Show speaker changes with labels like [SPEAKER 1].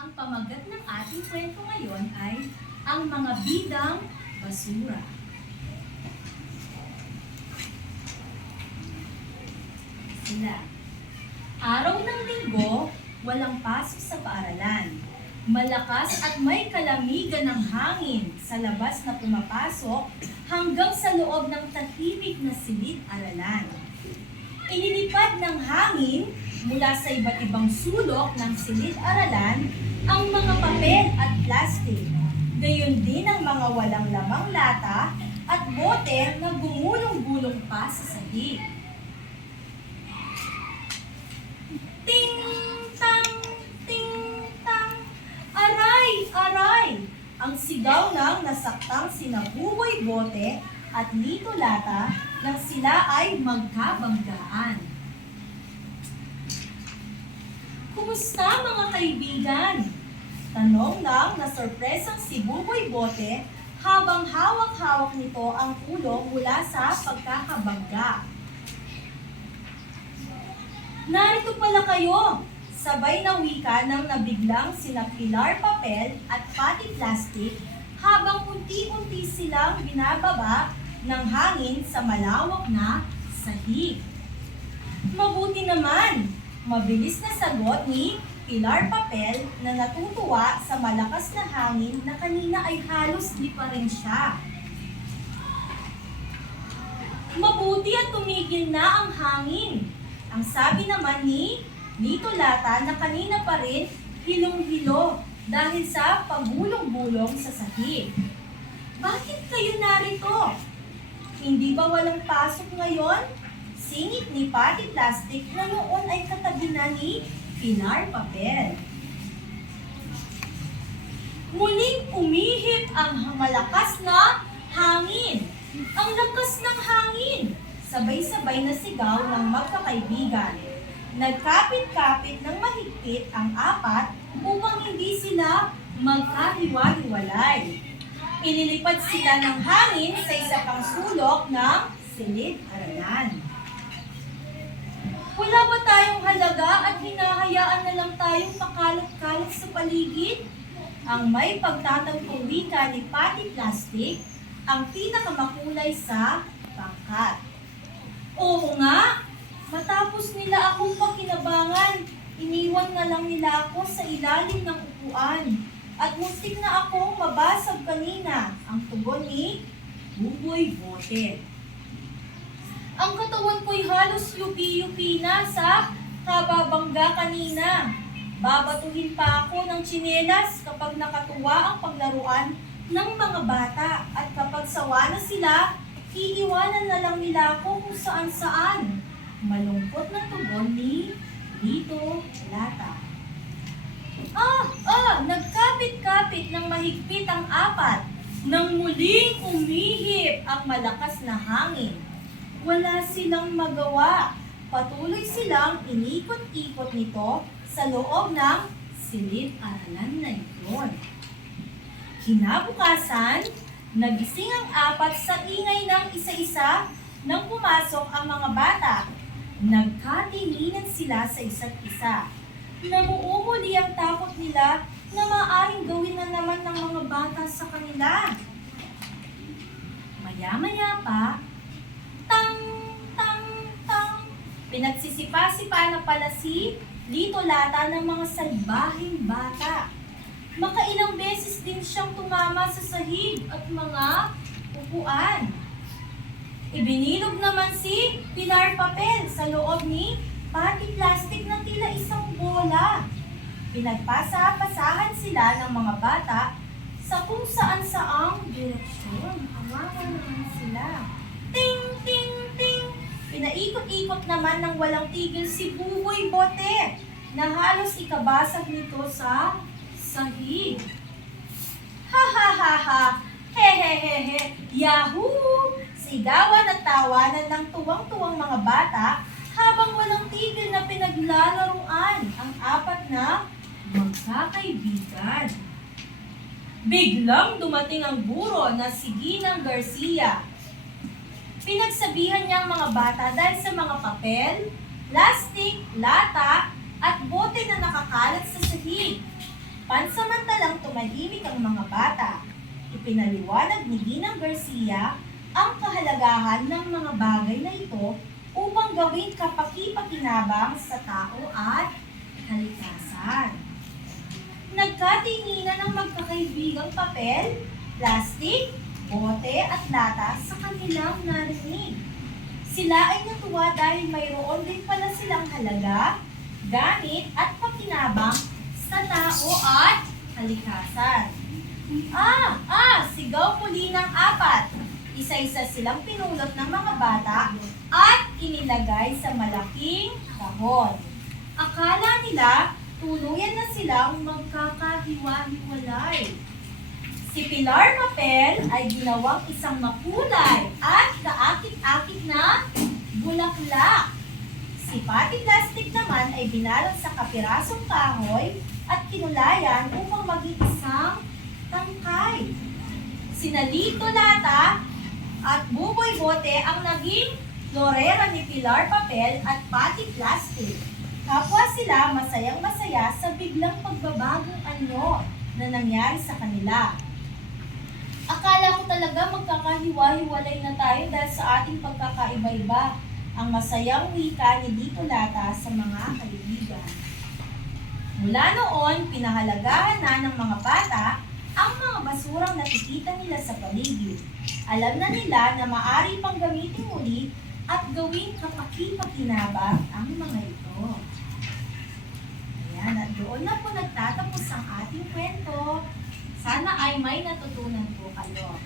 [SPEAKER 1] Ang pamagat ng ating kwento ngayon ay ang mga bidang basura. Sila. Araw ng linggo, walang pasok sa paaralan. Malakas at may kalamigan ng hangin sa labas na pumapasok hanggang sa loob ng tahimik na silid-aralan. Inilipad ng hangin mula sa iba't ibang sulok ng silid-aralan ang mga papel at plastic. Gayon din ang mga walang lamang lata at bote na gumulong-gulong pa sa sahig. Ting tang ting tang Aray! Aray! Ang sigaw ng nasaktang sinabuboy bote at lito lata nang sila ay magkabanggaan. Kumusta mga kaibigan? Tanong ng nasorpresang si Buboy Bote habang hawak-hawak nito ang ulo mula sa pagkakabangga. Narito pala kayo! Sabay na wika ng nabiglang sina Pilar Papel at Pati Plastic habang unti-unti silang binababa ng hangin sa malawak na sahig. Mabuti naman! Mabilis na sagot ni Pilar Papel na natutuwa sa malakas na hangin na kanina ay halos di pa rin siya. Mabuti at tumigil na ang hangin. Ang sabi naman ni Nito Lata na kanina pa rin hilong-hilo dahil sa pagulong-bulong sa sahig. Bakit kayo narito? Hindi ba walang pasok ngayon? Singit ni Pati Plastic na noon ay katabi na ni Pilar Papel. Muling umihip ang malakas na hangin. Ang lakas ng hangin. Sabay-sabay na sigaw ng magkakaibigan. Nagkapit-kapit ng mahigpit ang apat upang hindi sila magkahiwa-hiwalay. Inilipad sila ng hangin sa isa pang sulok ng silid-aralan. Wala ba tayong halaga at hinahayaan na lang tayong pakalat-kalat sa paligid? Ang may pagtatagpong wika ni Pati Plastic ang pinakamakulay sa pangkat. Oo nga, matapos nila akong pakinabangan, iniwan na lang nila ako sa ilalim ng upuan. At muntik na akong mabasag kanina, ang tugon ni Buboy Bote. Ang katawan ko'y halos yupi-yupi na sa kababangga kanina. Babatuhin pa ako ng tsinelas kapag nakatuwa ang paglaruan ng mga bata at kapag sawa na sila, iiwanan na lang nila ako kung saan-saan. Malungkot na tugon ni Lito Lata. Ah, ah, nagkapit-kapit ng mahigpit ang apat nang muling umihip ang malakas na hangin. Wala silang magawa. Patuloy silang inikot-ikot nito sa loob ng silid-aralan na iyon. Kinabukasan, nagising ang apat sa ingay ng isa-isa nang pumasok ang mga bata. Nagkatinginan sila sa isa't isa. Namuumuli ang takot nila na maaring gawin na naman ng mga bata sa kanila. Maya-maya pa, pinagsisipa-sipa na pala si Lito Lata ng mga salbahing bata. Makailang beses din siyang tumama sa sahig at mga upuan. Ibinilog naman si Pilar Papel sa loob ni Pati Plastic na tila isang bola. Pinagpasa-pasahan sila ng mga bata sa kung saan saang direksyon. Hawakan naman sila. Ting, ting, ting. Pinaikot-ikot naman ng walang tigil si Buboy Bote na halos ikabasag nito sa sahig. Ha ha ha ha! He he he he! Yahoo! Sigawan at tawanan ng tuwang-tuwang mga bata habang walang tigil na pinaglalaruan ang apat na magkakaibigan. Biglang dumating ang guro na si Ginang Garcia. Pinagsabihan niya ang mga bata dahil sa mga papel, plastic, lata, at bote na nakakalat sa sahig. Pansamantalang tumahimik ang mga bata, ipinaliwanag ni Ginang Garcia ang kahalagahan ng mga bagay na ito upang gawing kapaki-pakinabang sa tao at kalikasan. Nagkatinginan ng magkakaibigang papel, plastik, bote at lata sa kanilang narinig. Sila ay natuwa dahil mayroon din pala silang halaga, gamit at pakinabang sa tao at kalikasan. Ah! Ah! Sigaw muli ng apat. Isa-isa silang pinulot ng mga bata at inilagay sa malaking kahon. Akala nila tuluyan na silang magkakahiwa-hiwalay. Si Pilar Papel ay ginawang isang makulay at kaakit-akit na bulaklak. Si Pati Plastic naman ay binalot sa kapirasong kahoy at kinulayan upang maging isang tangkay. Sinalito Lata at Buboy Bote ang naging lorera ni Pilar Papel at Pati Plastic. Kapwa sila masayang masaya sa biglang pagbabagong anyo na nangyari sa kanila. Akala ko talaga magkakahiwa-hiwalay na tayo dahil sa ating pagkakaiba-iba. Ang masayang wika ni Dito Lata sa mga kaibigan. Mula noon, pinahalagahan na ng mga bata ang mga basurang nakikita nila sa paligid. Alam na nila na maari pang gamitin muli at gawing kapaki-pakinabang ang mga ito. Ayan, at doon na po nagtatapos ang ating kwento. Sana ay may natutunan po kayo.